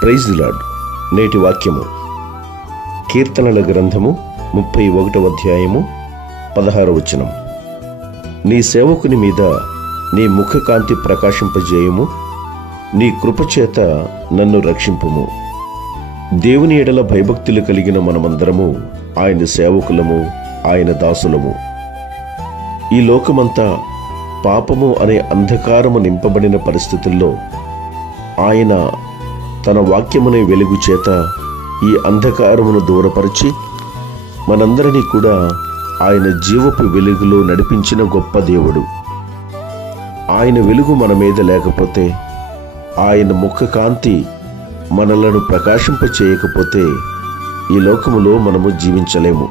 Praise the lord. నేటి వాక్యము కీర్తనల గ్రంథము 31వ అధ్యాయము 16వ వచనం. నీ సేవకుని మీద నీ ముఖకాంతి ప్రకాశింపజేయము, నీ కృపచేత నన్ను రక్షింపుము. దేవుని ఎడల భయభక్తులు కలిగిన మనమందరము ఆయన సేవకులము, ఆయన దాసులము. ఈ లోకమంతా పాపము అనే అంధకారము నింపబడిన పరిస్థితుల్లో ఆయన తన వాక్యమునే వెలుగు చేత ఈ అంధకారమును దూరపరిచి మనందరినీ కూడా ఆయన జీవపు వెలుగులో నడిపించిన గొప్ప దేవుడు. ఆయన వెలుగు మన మీద లేకపోతే, ఆయన ముఖ కాంతి మనలను ప్రకాశింపచేయకపోతే ఈ లోకములో మనము జీవించలేము.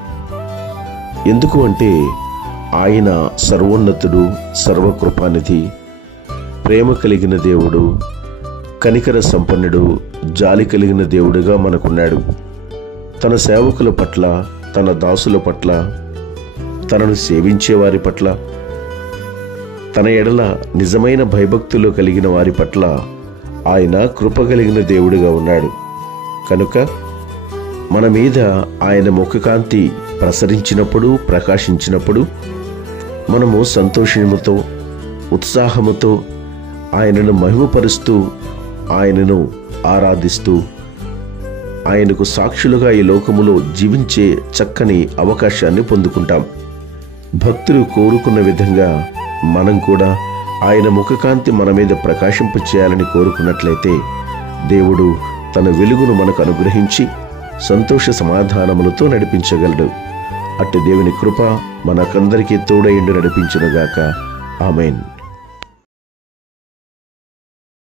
ఎందుకు అంటే ఆయన సర్వోన్నతుడు, సర్వకృపానిధి, ప్రేమ కలిగిన దేవుడు, కనికర సంపన్నుడు, జాలి కలిగిన దేవుడుగా మనకున్నాడు. తన సేవకుల పట్ల, తన దాసుల పట్ల, తనను సేవించే వారి పట్ల, తన ఎడల నిజమైన భయభక్తులు కలిగిన వారి పట్ల ఆయన కృప కలిగిన దేవుడుగా ఉన్నాడు. కనుక మన మీద ఆయన ముఖకాంతి ప్రసరించినప్పుడు, ప్రకాశించినప్పుడు మనము సంతోషముతో, ఉత్సాహముతో ఆయనను మహిమపరుస్తూ, ఆయనను ఆరాధిస్తూ, ఆయనకు సాక్షులుగా ఈ లోకములో జీవించే చక్కని అవకాశాన్ని పొందుకుంటాం. భక్తులు కోరుకున్న విధంగా మనం కూడా ఆయన ముఖకాంతి మన మీద ప్రకాశింపచేయాలని కోరుకున్నట్లయితే దేవుడు తన వెలుగును మనకు అనుగ్రహించి సంతోష సమాధానములతో నడిపించగలడు. అట్టి దేవుని కృప మనకందరికీ తోడైండి నడిపించునుగాక. ఆమేన్.